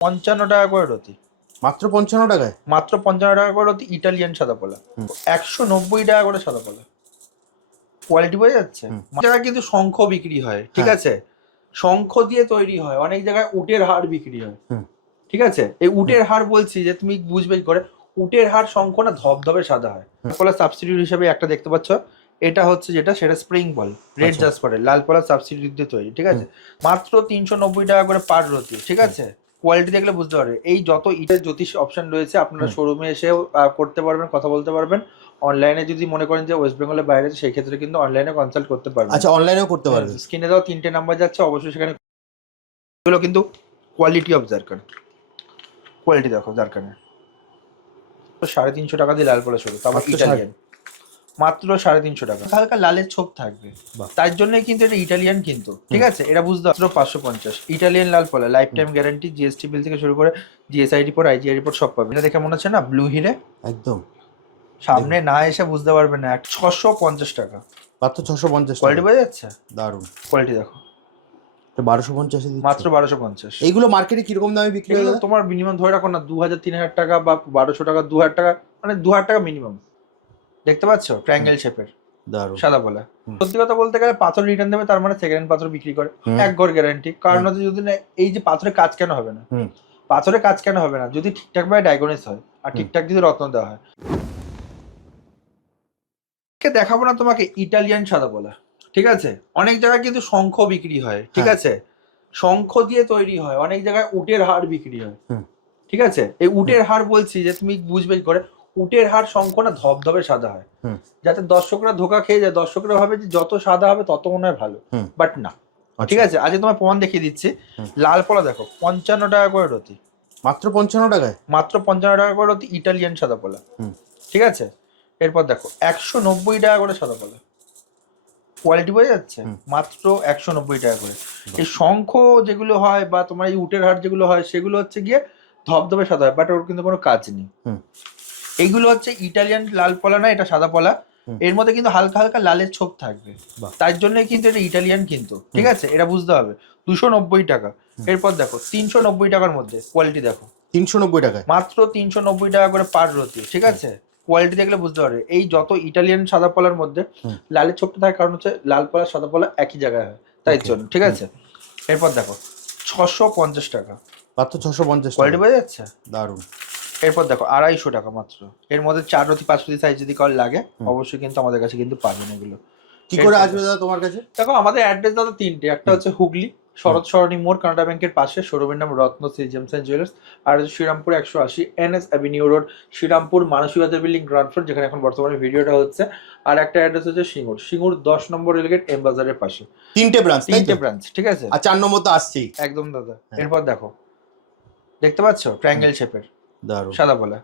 ৫৫ টাকা করে রতি। মাত্র 55 টাকায়? মাত্র ৫৫ টাকা করে রতি ইটালিয়ান সাদা পোলা। ১৯০ টাকা করে সাদা পোলা। কোয়ালিটি বোঝা যাচ্ছে? জায়গায় কিন্তু শঙ্খ বিক্রি হয়, ঠিক আছে? শঙ্খ দিয়ে তৈরি হয়, অনেক জায়গায় উটের হাড় বিক্রি হয়, ঠিক আছে? এই উটের হাড় বলছি যে তুমি বুঝবে কি করে, উটের হাড় শঙ্খ না ধবধবে সাদা হয়। লাল সাবস্টিটিউট হিসেবে একটা দেখতে পাচ্ছ, এটা হচ্ছে যেটা সেটা স্প্রিং বল রেড জাসপারের লাল পলা সাবস্টিটিউট দিয়ে তৈরি, ঠিক আছে? মাত্র ৩৯০ টাকা করে পার রতি, ঠিক আছে? কোয়ালিটি দেখলে বুঝতে পারবে। এই যত ইটের জ্যোতিষ অপশন রয়েছে আপনারা শোরুমে এসেও করতে পারবেন, কথা বলতে পারবেন। অনলাইনে যদি মনে করেন যে ওয়েস্ট বেঙ্গলের বাইরে আছে সেই ক্ষেত্রে কিন্তু অনলাইনে কনসাল্ট করতে পারবেন। আচ্ছা, অনলাইনেও করতে পারবেন। স্ক্রিনে দাও ৩টে নাম্বার যাচ্ছে, অবশ্যই সেখানে। এগুলো কিন্তু কোয়ালিটি অফ জারকান, কোয়ালিটি দেখো জারকানের। ৩৫০ টাকা দিয়ে লাল পলা শুরু, তারপর ইটালিয়ান মাত্র ৩৫০ টাকা। হালকা লালের ছোপ থাকবে, তার জন্যই কিন্তু এটা ইটালিয়ান কিন্তু, ঠিক আছে? এটা বুঝতে মাত্র ৫৫০। ইটালিয়ান লাল পলা, life time guarantee, GST bill থেকে শুরু করে জিএসআই রিপোর্ট, আইজিআই রিপোর্ট সব পাবে। এটা দেখে মনে হচ্ছে না ব্লু হিরে? একদম সামনে না এসে বুঝতে পারবে না। ৬৫০ টাকা মাত্র ৬৫০। কোয়ালিটি বোঝা যাচ্ছে? দারুণ কোয়ালিটি দেখো। ১২৫০ মাত্র ১২৫০। এইগুলো মার্কেটে কিরকম দামে বিক্রি হয়? তোমার মিনিমাম ধরে রাখো না ২০০০-৩০০০ টাকা বা ১২০০ টাকা, ২০০০ টাকা, মানে ২০০০ টাকা মিনিমাম। দেখতে পাচ্ছ ট্রায়াঙ্গেল শেপের সাদা বলে। সত্যি কথা বলতে গেলে পাথর রিটার্ন দেবে, তার মানে সেকেন্ড হ্যান্ড পাথর বিক্রি করে, এক ঘর গ্যারান্টি। কারণ হচ্ছে যদি না এই যে পাথরের কাজ কেন হবে না, পাথরের কাজ কেন হবে না যদি ঠিকঠাক ভাবে ডায়াগনোস হয় আর ঠিকঠাক যদি রত্ন দেওয়া হয়। দেখাবো না তোমাকে ইটালিয়ান সাদা বলা, ঠিক আছে? অনেক জায়গায় কিন্তু শঙ্খ বিক্রি হয়, ঠিক আছে? শঙ্খ দিয়ে তৈরি হয়, অনেক জায়গায় উটের হাড় বিক্রি হয়, ঠিক আছে? এই উটের হাড় বলছি যে তুমি বুঝবে কি করে, উটের হাড় শঙ্খ না ধবধবে সাদা হয়, যাতে দর্শকরা ধোকা খেয়ে যায়। দর্শকরা ভাবে যে যত সাদা হবে তত মনে হয় ভালো, বাট না, ঠিক আছে? আজ তোমার প্রমাণ দেখিয়ে দিচ্ছি। লাল পলা দেখো ৫৫ টাকা করে রতি। মাত্র ৫৫ টাকায়? মাত্র ৫৫ টাকা করে রতি ইটালিয়ান সাদা পলা, ঠিক আছে? এরপর দেখো ১৯০ টাকা করে সাদা পলা। কোয়ালিটি বোঝা যাচ্ছে? মাত্র ১৯০ টাকা করে। এই শঙ্খ যেগুলো হয় বা তোমার এই উটের হাড় যেগুলো হয় সেগুলো হচ্ছে গিয়ে ধবধবে সাদা হয়, বাট ওর কিন্তু কোনো কাজ নেই। এইগুলো হচ্ছে ইটালিয়ান লাল পলা না, এটা সাদা পলা। এর মধ্যে কিন্তু হালকা হালকা লালের ছোপ থাকবে, তার জন্যই কিন্তু এটা ইটালিয়ান কিন্তু, ঠিক আছে? এটা বুঝতে হবে। ২৯০ টাকা। এরপর দেখো ৩৯০ টাকার মধ্যে কোয়ালিটি দেখো। ৩৯০ টাকায়? মাত্র ৩৯০ টাকা করে পার রতি, ঠিক আছে? কোয়ালিটি দেখলে বুঝতে পারবে। এই যত ইটালিয়ান সাদা পলার মধ্যে লালের ছোপটা থাকে, কারণ হচ্ছে লাল পলা সাদা পলা একই জায়গায় হয়, তাই জন্য, ঠিক আছে? এরপর দেখো ৬৫০ টাকা। মাত্র ৬৫০। কোয়ালিটি বোঝা যাচ্ছে? দারুণ। এরপর দেখো ২৫০ টাকা মাত্র। এর মধ্যে ৪ রতি ৫ রতি সাইজ যদি কারোর লাগে অবশ্যই কিন্তু আমাদের কাছে কিন্তু পাবেন এগুলো। কি করে আসবে দাদা তোমার কাছে? দেখো আমাদের অ্যাড্রেস দাদা ৩টে। একটা হচ্ছে হুগলি শরৎ সরণি মোড়, কানাডা ব্যাংকের পাশে, শোরুমের নাম Ratna Shree gems and jewellers. আর হচ্ছে Serampore ১৮০ NS avenue road, Serampore মানসিকতা বিল্ডিং গ্রাউন্ড ফ্লোর, যেখানে এখন বর্তমানে ভিডিওটা হচ্ছে। আর একটা অ্যাড্রেস হচ্ছে সিঙ্গুর ১০ নম্বর রেলগেট এম বাজারের পাশে। ৩টে ব্রাঞ্চ? ৩টে ব্রাঞ্চ, ঠিক আছে? আর ৪ নম্বর তো আসছেই একদম দাদা। এরপর দেখো দেখতে পাচ্ছ ট্রায়াঙ্গেল শেপের সাদা পলা।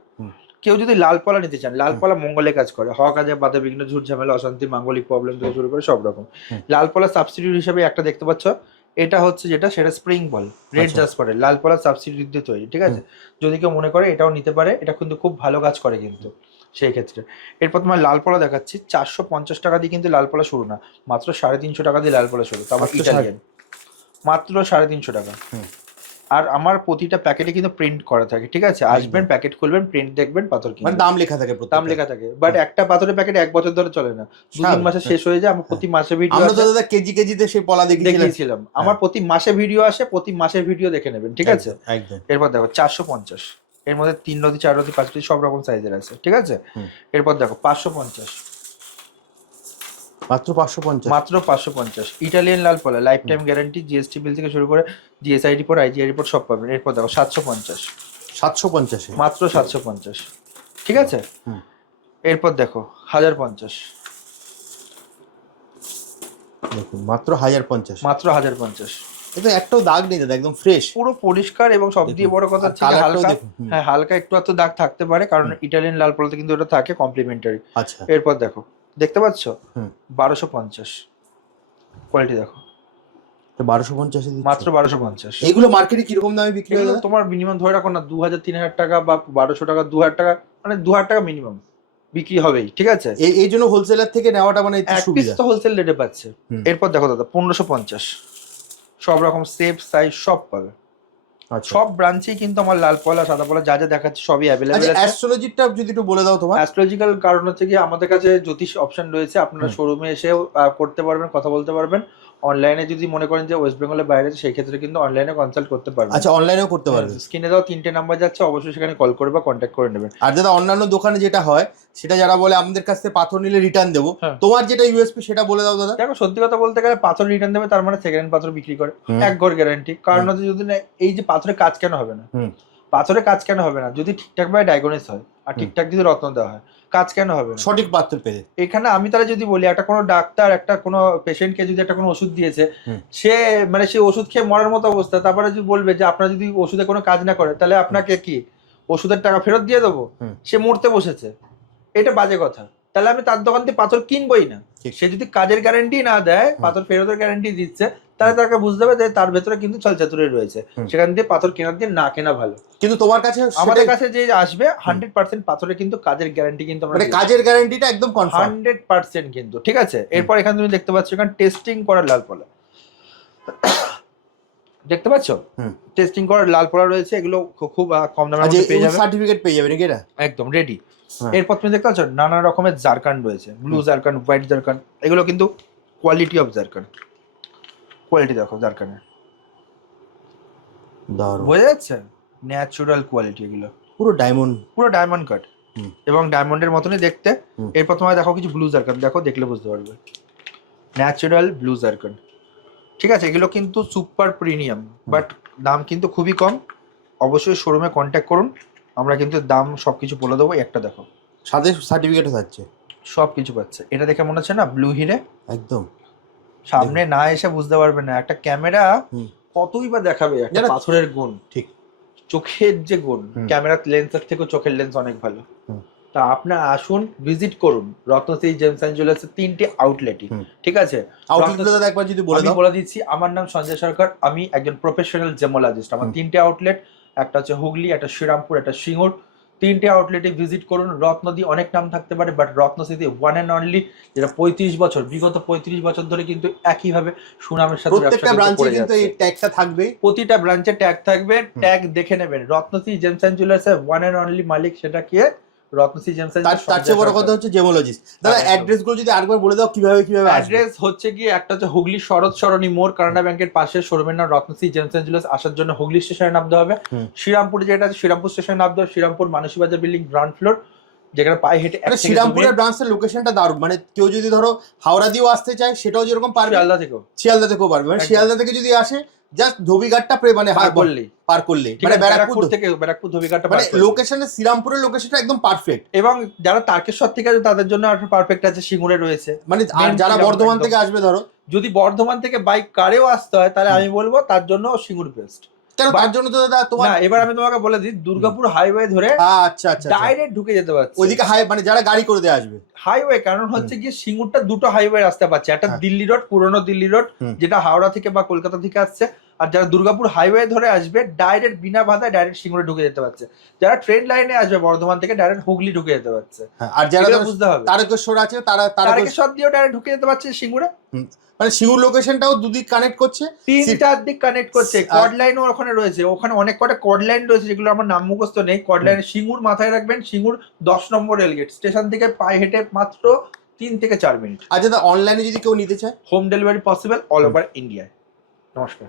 কেউ যদি লাল পলা নিতে চান, লাল পলা মঙ্গলে কাজ করে, হওয়া কাজে বাধা বিঘ্ন, ঝুট ঝামেলা, অশান্তি, মাঙ্গলিক প্রবলেম থেকে শুরু করে সব রকম। লাল পলা সাবস্টিটিউট হিসেবে একটা দেখতে পাচ্ছ, এটা হচ্ছে যেটা সেটা স্প্রিং বল রেড জাসপারের লাল পলা সাবস্টিটিউট দিয়ে তৈরি, ঠিক আছে? যদি কেউ মনে করে এটাও নিতে পারে, এটা কিন্তু খুব ভালো কাজ করে কিন্তু সেই ক্ষেত্রে। এরপর তোমার লাল পলা দেখাচ্ছি ৪৫০ টাকা দিয়ে কিন্তু লাল পলা শুরু না, মাত্র ৩৫০ টাকা দিয়ে লাল পলা শুরু, তারপর ইটালিয়ান মাত্র ৩৫০ টাকা। আর আমার প্রতিটা প্যাকেটে কিন্তু প্রিন্ট করা থাকে, ঠিক আছে? আসবেন, প্যাকেট খুলবেন, প্রিন্ট দেখবেন, পাথর কিনবেন, মানে দাম লেখা থাকে, দাম লেখা থাকে। বাট একটা পাথরের প্যাকেট ১ বছর ধরে চলে না, ২-৩ মাসে শেষ হয়ে যায়। আমার প্রতি মাসে ভিডিও আমরা তো দাদা কেজি কেজিতে সেই পলা দেখিয়েছিলাম। আমার প্রতি মাসে ভিডিও আসে, প্রতি মাসের ভিডিও দেখে নেবেন, ঠিক আছে? একদম। এরপর দেখো ৪৫০। এর মধ্যে ৩ রতি ৪ রতি ৫ রতি সব রকম সাইজের আছে, ঠিক আছে? এরপর দেখো ৫৫০। মাত্র ৫৫০? মাত্র ৫৫০। ইটালিয়ান লাল পলা, life time guarantee, GST bill থেকে শুরু করে জিএসআই রিপোর্ট, আইজিআই রিপোর্ট সব পাবেন। এরপর দেখো ৭৫০। ৭৫০? মাত্র ৭৫০, ঠিক আছে? এরপর দেখো ১০৫০। দেখুন মাত্র ১০৫০। মাত্র ১০৫০। এটা একটাও দাগ নেই দাদা, একদম ফ্রেশ, পুরো পরিষ্কার। এবং সব দিয়ে বড় কথা হচ্ছে হালকা, হ্যাঁ হালকা একটু এত দাগ থাকতে পারে, কারণ ইটালিয়ান লাল পলাতে কিন্তু ওটা থাকে কমপ্লিমেন্টারি। আচ্ছা। এরপর দেখো দেখতে পাচ্ছ ১২৫০। কোয়ালিটি দেখো ১২৫০। মাত্র ১২৫০। এইগুলো মার্কেটে কিরকম দামে বিক্রি হয়? তোমার মিনিমাম ধরে রাখো না ২০০০-৩০০০ টাকা বা ১২০০ টাকা, ২০০০ টাকা, মানে ২০০০ টাকা মিনিমাম বিক্রি হবেই, ঠিক আছে? এই জন্য হোলসেলার থেকে নেওয়াটা মানে একটু সুবিধা, তো হোলসেল রেটে পাচ্ছে। এরপর দেখো দাদা ১৫৫০। সব রকম সেফ সাইজ সব পাবে। আচ্ছা সব ব্রাঞ্চেই কিন্তু আমার লাল পয়লা সাদা পয়লা যা যা দেখাচ্ছে সবই অ্যাভেলেবেল আচ্ছা আছে। অ্যাস্ট্রোলজিটা যদি একটু বলে দাও তোমার। অ্যাস্ট্রোলজিক্যাল কারণ হচ্ছে কি আমাদের কাছে জ্যোতিষ অপশন রয়েছে, আপনারা শোরুমে এসেও করতে পারবেন, কথা বলতে পারবেন। অনলাইনে যদি মনে করেন যে ওয়েস্ট বেঙ্গলের বাইরে আছে, সেই ক্ষেত্রে কিন্তু অনলাইনে কনসাল্ট করতে পারবেন। আচ্ছা অনলাইনেও করতে পারবে। স্ক্রিনে দাও 3টে নাম্বার যাচ্ছে, অবশ্যই সেখানে কল করে বা কন্ট্যাক্ট করে নেবেন। আর দাদা অন্যান্য দোকানে যেটা হয় সেটা যারা বলে আমাদের কাছ থেকে পাথর নিলে রিটার্ন দেবো, হ্যাঁ। তোমার যেটা ইউএসপি সেটা বলে দাও দাদা। দেখো সত্যি কথা বলতে গেলে পাথর রিটার্ন দেবে তার মানে সেকেন্ড হ্যান্ড পাথর বিক্রি করে, হুম। এক ঘর গ্যারান্টি। কারণ হচ্ছে যদি না এই যে পাথরের কাজ কেন হবে না, হুম। পাথরের কাজ কেন হবে না যদি ঠিকঠাক ভাবে ডায়াগনোস হয় আর ঠিকঠাক যদি রত্ন দেওয়া হয়, কাজ কেন হবে না? সঠিক পাত্র পেয়ে। এখানে আমি তাহলে যদি বলি একটা কোনো ডাক্তার একটা কোনো পেশেন্টকে যদি একটা কোনো ওষুধ দিয়েছে, হুম। সে মানে সে ওষুধ খেয়ে মরার মতো অবস্থা, তারপরে যদি বলবে যে আপনার যদি ওষুধে কোনো কাজ না করে তাহলে আপনাকে কি ওষুধের টাকা ফেরত দিয়ে দেবো? হুম। সে মরতে বসেছে, এটা বাজে কথা। তাহলে আমি তার দোকান থেকে পাথর কিনবোই না। ঠিক। সে যদি কাজের গ্যারান্টি না দেয়, পাথর ফেরতের গ্যারান্টি দিচ্ছে, তাহলে তাকে বুঝতে হবে যে তার ভেতরে কিন্তু ছলচাতুরি রয়েছে, হুম। সেখান দিয়ে পাথর কেনার দিয়ে না কেনা ভালো। কিন্তু তোমার কাছে আমাদের সেটাই- কাছে যে আসবে 100% পাথরের কিন্তু কাজের গ্যারান্টি কিন্তু আমরা মানে দিই। কাজের গ্যারান্টিটা একদম কনফার্ম। 100% কিন্তু, ঠিক আছে। এরপর এখানে তুমি দেখতে পাচ্ছ এখানে টেস্টিং করা লাল পলা, দেখতে পাচ্ছ হুম। টেস্টিং করা লাল পলা রয়েছে, এগুলো খুব কম দামে আচ্ছা পেয়ে যাবে, সার্টিফিকেট পেয়ে যাবে নাকি এটা? একদম রেডি। হ্যাঁ। এরপর তুমি দেখতে পাচ্ছ নানা রকমের জারকান রয়েছে, ব্লু জারকান, হোয়াইট জারকান, এগুলো কিন্তু কোয়ালিটি অফ জারকান, কোয়ালিটি দেখো জারকানের, দারুণ, বোঝা যাচ্ছে? ন্যাচারাল কোয়ালিটি এগুলো, পুরো ডায়মন্ড। পুরো ডায়মন্ড কাট হুম। এবং ডায়মন্ডের মতনই দেখতে। হুম। এরপর তোমায় দেখো কিছু ব্লু জারকান, দেখো দেখলে বুঝতে পারবে, ন্যাচারাল ব্লু জারকান, ঠিক আছে। এগুলো কিন্তু সুপার প্রিমিয়াম, বাট দাম কিন্তু খুবই কম। অবশ্যই শোরুমে কন্ট্যাক্ট করুন, আমরা কিন্তু দাম সবকিছু বলে দেবো। একটা দেখো সাথে সার্টিফিকেটও থাকছে, সব কিছু পাচ্ছে। এটা দেখে মনে হচ্ছে না ব্লু হিরে? একদম সামনে না এসে বুঝতে পারবে না, একটা ক্যামেরা হুম। কতই বা দেখাবে একটা জানো- পাথরের গুণ। ঠিক। চোখের যে গুণ, হুম। ক্যামেরার লেন্সের থেকেও চোখের লেন্স অনেক ভালো। হুম। তা আপনার আসুন, ভিজিট করুন রত্নশ্রী জেমস অ্যান্ড জুয়েলার্সের 3টে আউটলেটই, হুম। ঠিক আছে। আউটলেটগুলো দাদা একবার যদি বলে আমি দাও। বলে দিচ্ছি, আমার নাম সঞ্জয় সরকার, আমি একজন প্রফেশনাল জেমোলজিস্ট। আমার 3টে আউটলেট, একটা হচ্ছে হুগলি, একটা শ্রীরামপুর, একটা সিঙ্গুর। 3টে আউটলেটে ভিজিট করুন। রত্নদি অনেক নাম থাকতে পারে, বাট রত্নশ্রীতে ওয়ান অ্যান্ড অনলি, যেটা 35 বছর, বিগত 35 বছর ধরে কিন্তু একইভাবে সুনামের সাথে প্রত্যেকটা ব্যবসা ব্রাঞ্চে করে কিন্তু যাচ্ছে। এই ট্যাগটা থাকবেই। প্রতিটা ব্রাঞ্চে ট্যাগ থাকবে, ট্যাগ দেখে নেবেন। রত্নশ্রী জেমস অ্যান্ড জুয়েলার্সের ওয়ান অ্যান্ড অনলি মালিক, সেটা কি? রত্নশ্রী জেমস অ্যান্ড তার চেয়ে বড় কথা হচ্ছে জেমোলজিস্ট। দাদা একদম। অ্যাড্রেস গুলো যদি আরেকবার বলে দাও কিভাবে কিভাবে আসবে। অ্যাড্রেস হচ্ছে কি, একটা হচ্ছে হুগলি শরৎ সরণী মোড়, কানাডা ব্যাংকের পাশে, শোরুমের নাম রত্নশ্রী জেমস অ্যান্ড জুয়েলার্স। আসার জন্য হুগলি স্টেশনে নামতে হবে। হুম। শ্রীরামপুরে যেটা আছে শ্রীরামপুর স্টেশনে নামতে হবে, শ্রীরামপুর মানসী বাজার বিল্ডিং গ্রাউন্ড ফ্লোর, যেখানে পায়ে হেঁটে মানে শ্রীরামপুরের ব্রাঞ্চের লোকেশনটা দারুণ। মানে কেউ যদি ধরো হাওড়া দিয়েও আসতে চায় সেটাও যেরকম পারবে, শিয়ালদা থেকেও শিয়ালদা থেকেও পারবে। মানে একদম। শিয়ালদা থেকে যদি আসে জাস্ট ধোবিঘাটটা মানে পার করলেই, পার করলেই ঠিক মানে আছে, ব্যারাকপুর থেকে, ব্যারাকপুর ধোবিঘাটটা মানে পার করলেই। লোকেশনে শ্রীরামপুরের লোকেশনটা একদম পারফেক্ট। এবং যারা তারকেশ্বর থেকে আছে তাদের জন্য একটা পারফেক্ট আছে, সিঙ্গুরে রয়েছে। মানে আর Main যারা শ্রীরামপুর বর্ধমান একদম। থেকে আসবে ধরো, যদি বর্ধমান থেকে বাইক কারেও আসতে হয় তাহলে আমি বলবো তার জন্য সিঙ্গুর বেস্ট। কেন তার জন্য তো দাদা তোমার না, এবার আমি তোমাকে বলে দিই, দুর্গাপুর হাইওয়ে ধরে আচ্ছা আচ্ছা ডাইরেক্ট ঢুকে যেতে পারছে ওইদিকে মানে যারা গাড়ি করে দিয়ে আসবে হাইওয়ে। কারণ হচ্ছে গিয়ে সিঙ্গুরটা দুটো হাইওয়ে রাস্তা পাচ্ছে, একটা হ্যাঁ। দিল্লি রোড, পুরনো দিল্লি রোড, হুম। যেটা হাওড়া থেকে বা কলকাতা থেকে আসছে। আর যারা দুর্গাপুর হাইওয়ে ধরে আসবে ডাইরেক্ট বিনা বাধায় ডাইরেক্ট সিঙ্গুরে ঢুকে যেতে পারছে। যারা ট্রেন লাইনে আসবে বর্ধমান থেকে ডাইরেক্ট হুগলি ঢুকে যেতে পারছে। হ্যাঁ, আর যারা এগুলো ধরো বুঝতে হবে। তারকেশ্বর আছে তারা তারকেশ্বর দিয়েও ডাইরেক্ট ঢুকে যেতে পারছে সিঙ্গুরে। মানে সিঙ্গুর লোকেশনটাও দুদিক কানেক্ট করছে, 3-4 দিক কানেক্ট করছে। আর- কর্ড লাইনও ওখানে রয়েছে, ওখানে অনেক কটা কর্ড লাইন রয়েছে যেগুলো আমার নাম মুখস্থ নেই। কর্ড লাইনে সিঙ্গুর মাথায় রাখবেন, সিঙ্গুর 10 নম্বর রেলগেট স্টেশন থেকে পায়ে হেঁটে মাত্র 3 থেকে 4 মিনিট। আর দাদা অনলাইনে যদি কেউ নিতে চায় home delivery possible all over ইন্ডিয়ায়। নমস্কার।